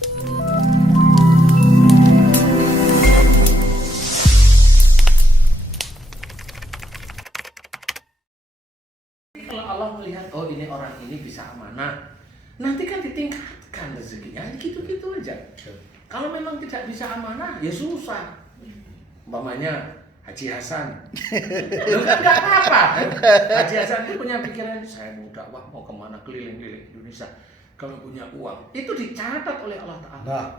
Kalau Allah melihat, oh ini orang ini bisa amanah, nanti kan ditingkatkan rezekinya, gitu-gitu aja. Kalau memang tidak bisa amanah, ya susah. Umpamanya Haji Hasan, lu kan nggak apa-apa. Haji Hasan itu punya pikiran, saya mau dakwah, mau kemana, keliling-keliling Indonesia. Kalau punya uang, itu dicatat oleh Allah Ta'ala.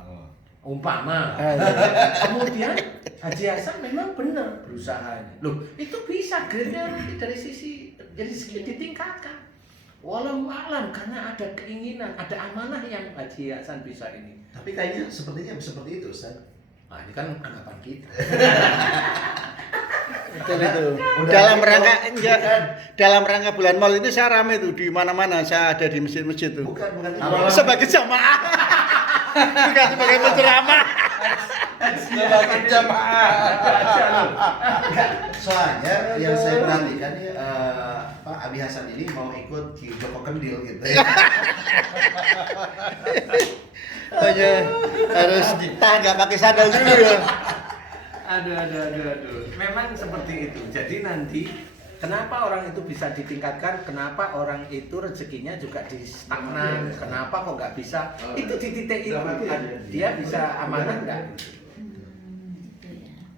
Umpama. Kemudian Haji Hasan memang benar berusahanya. Loh, itu bisa grade-nya nanti dari sisi ditingkatkan. Walau alam, karena ada keinginan, ada amanah yang Haji Hasan bisa ini. Tapi kayaknya sepertinya seperti itu, Ustaz. Nah, ini kan anggapan kita. Betul itu. Dalam rangka bulan Maul ini saya rame tuh di mana-mana, saya ada di masjid-masjid tuh. Bukan Sebagai jamaah. Bukan sebagai penceramah. sebagai jamaah. Soalnya yang saya perhatikan ya, Pak Abi Hasan ini mau ikut Ki Joko Kendil gitu ya. Hanya harus ditahan nggak pakai sandal dulu ya. Aduh. Memang seperti itu. Jadi nanti kenapa orang itu bisa ditingkatkan? Kenapa orang itu rezekinya juga di stagnan? Kenapa kok nggak bisa? Itu di titik itu. Dia bisa amanah nggak?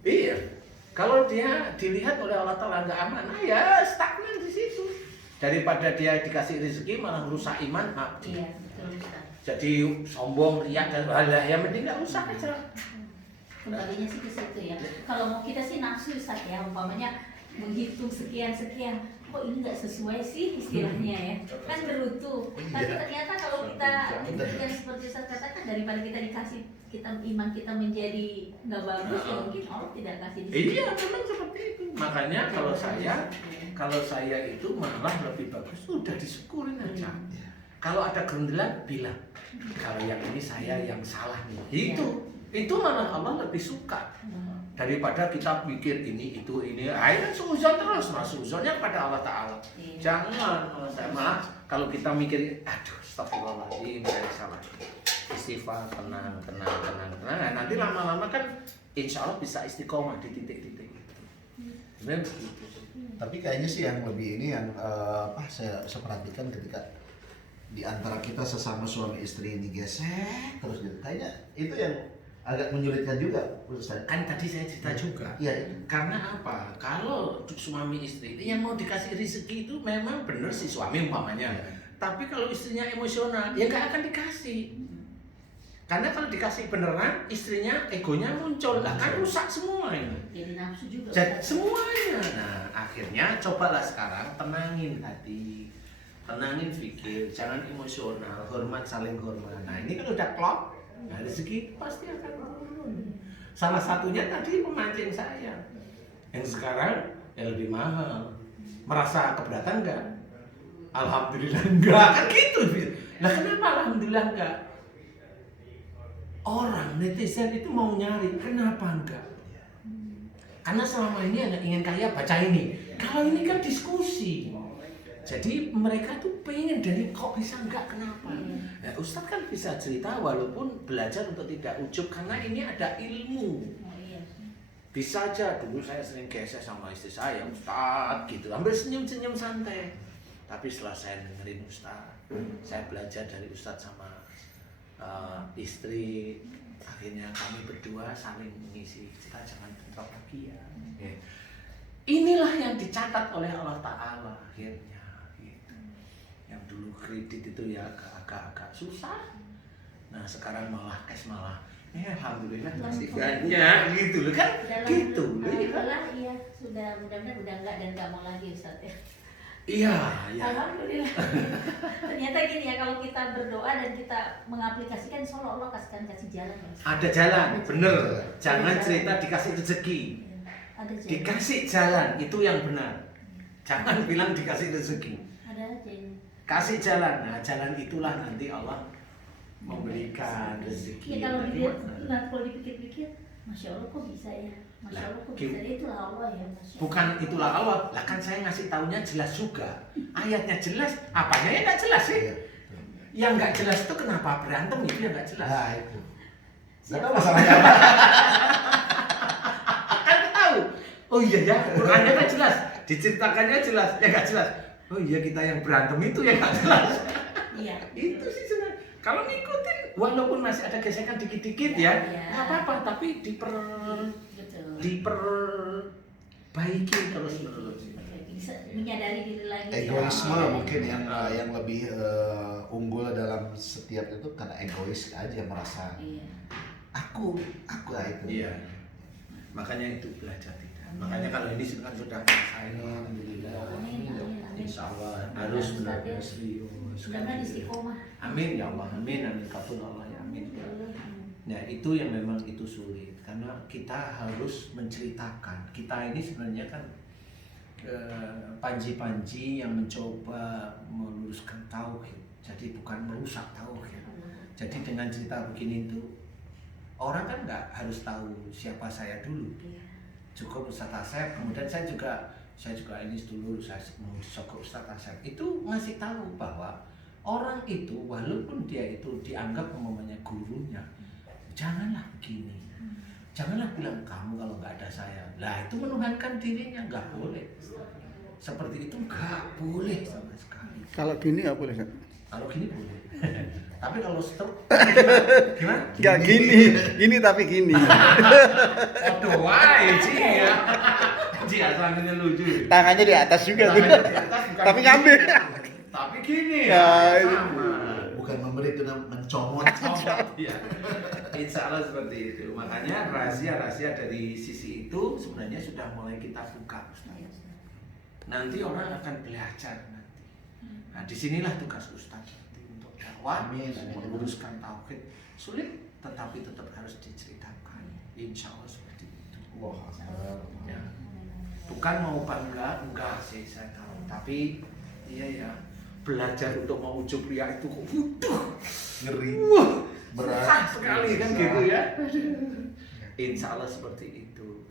Iya. Kalau dia dilihat oleh Allah Ta'ala nggak amanah, ya stagnan di situ. Daripada dia dikasih rezeki malah rusak iman, Iya, betul. jadi sombong, riak dan bahagia, ya mending nggak usah aja. Kembalinya sih ke situ ya. Kalau mau kita sih nafsu Ustaz ya, umpamanya menghitung sekian, kok ini nggak sesuai sih istilahnya ya, kan gerutu. Tapi ternyata kalau kita memberikan seperti Ustaz katakan, daripada kita dikasih iman kita menjadi nggak bagus, ya mungkin Allah tidak kasih di situ. Iya, memang seperti itu. Makanya kalau saya itu malah lebih bagus udah disyukurin aja. Kalau ada gerundelan bilang, kalau yang ini saya yang salah nih. Itu malah Allah lebih suka daripada kita pikir ini itu ini. Akhirnya suuzon terus, suuzonnya pada Allah Ta'ala. Jangan, saya malah kalau kita mikir, aduh, astagfirullahaladzim, saya salah. Istighfar, tenang. Nah, nanti lama-lama kan insya Allah bisa istiqomah di titik-titik itu. Memang begitu. Tapi kayaknya sih yang lebih ini yang saya perhatikan ketika di antara kita sesama suami istri ini gesek terus gitu. Kayaknya itu yang agak menyulitkan juga, Ustaz. Kan tadi saya cerita juga. Iya, itu. Karena apa? Kalau suami istri yang mau dikasih rezeki itu memang benar si suami umpamanya. Tapi kalau istrinya emosional, ya nggak akan dikasih. Karena kalau dikasih beneran, istrinya egonya muncul, lah kan rusak semua ini. Jadi nafsu juga. Jadi semuanya. Nah, akhirnya cobalah sekarang tenangin hati, tenangin pikir, jangan emosional, hormat saling hormat. Nah, ini kan udah klop. Nah, rezeki pasti akan turun. Salah satunya tadi memancing saya. Yang sekarang ya lebih mahal. Merasa keberatan enggak? Alhamdulillah enggak. Kan gitu. Nah, kenapa alhamdulillah enggak? Orang netizen itu mau nyari, kenapa enggak? Karena selama ini yang ingin kaya baca ini. Kalau ini kan diskusi. Jadi mereka tuh pengen dari kok bisa enggak, kenapa? Nah, Ustadz kan bisa cerita walaupun belajar untuk tidak ujub karena ini ada ilmu. Bisa aja dulu saya sering gesek sama istri saya, Ustadz gitu, ambil senyum-senyum santai. Tapi setelah saya dengerin Ustadz, saya belajar dari Ustadz sama istri, akhirnya kami berdua saling mengisi. Kita jangan bentrok lagi ya. Inilah yang dicatat oleh Allah Ta'ala akhirnya. Yang dulu kredit itu ya agak susah. Nah sekarang malah cash malah alhamdulillah masih banyak gitu loh kan. Gitu loh Alhamdulillah iya, sudah mudah-mudahan udah enggak dan enggak mau lagi Ustaz ya. Iya. Alhamdulillah. Ternyata gini ya, kalau kita berdoa dan kita mengaplikasikan, insya Allah kasih jalan ya. Ada jalan, bener. Jangan cerita dikasih rezeki. Ada jalan. Dikasih jalan itu yang benar. Jangan bilang dikasih rezeki. Ada jalan. Kasih jalan, nah jalan itulah nanti Allah memberikan rezeki. Ya kalau dilihat, kalau dipikir-pikir, Masya Allah kok bisa ya? Masya Allah kok bisa ya? Itulah Allah ya Masya Allah. Bukan itulah Allah, lah kan saya ngasih taunya jelas juga. Ayatnya jelas, apanya ya nggak jelas sih? Yang nggak jelas itu kenapa berantem itu yang nggak jelas. Nah itu. Gak tahu masalahnya apa. Kan tahu. Oh iya ya, Qurannya kan jelas, diceritakannya jelas, ya nggak jelas. Oh iya kita yang berantem itu yang nggak jelas. Iya. Itu sih sebenarnya. Kalau ngikutin, walaupun masih ada gesekan dikit-dikit Iya, ya, iya. nggak apa-apa. Tapi Betul. diperbaiki terus-menerus. Bisa menyadari diri lagi. Egoisme Ya. mungkin yang lebih unggul dalam setiap itu karena egois aja merasa Iya. aku lah itu. Iya. Makanya itu belajar tidak. Makanya kalau ini kan sudah selesai, alhamdulillah. Amin, amin. Insya Allah harus benar-benar serius. Mudah-mudahan istiqomah. Amin ya Allah, amin, amin, kabul Allah ya amin. Nah itu yang memang itu sulit karena kita harus menceritakan. Kita ini sebenarnya kan panji-panji yang mencoba meluruskan tauhid. Jadi bukan merusak tauhid. Jadi dengan cerita begini itu orang kan nggak harus tahu siapa saya dulu. Cukup Ustaz Asep, kemudian saya juga ini dulu saya mau disokok Ustaz Asep itu ngasih tahu bahwa orang itu walaupun dia itu dianggap umpamanya gurunya, janganlah begini, janganlah bilang kamu kalau nggak ada saya, lah itu menuhankan dirinya, nggak boleh. Seperti itu nggak boleh sama sekali. Kalau gini nggak boleh kan? Kalau gini boleh, tapi kalau gimana? Nggak gini tapi gini. Waduh, wae Ci ya. Ci asalnya lucu. Tangannya di atas juga tuh. Tangannya di atas, bukan Tapi gini. ngambil. Tapi gini Ya, ya. itu. Sama. Bukan memberi itu mencomot. Iya. Insya Allah seperti itu. Makanya rahasia-rahasia dari sisi itu sebenarnya sudah mulai kita buka. Nanti orang akan belajar nanti. Nah, disinilah tugas Ustaz nanti untuk dakwah, Amin. meluruskan tauhid. Sulit, tetapi tetap harus diceritakan. Insya Allah seperti itu. Wah. Ya. Bukan mau bangga, enggak sih saya tahu. Tapi iya ya, belajar untuk mau ujub ria itu kok Ngeri. wah, Berat susah sekali kan Susah. gitu ya. Insya Allah seperti itu.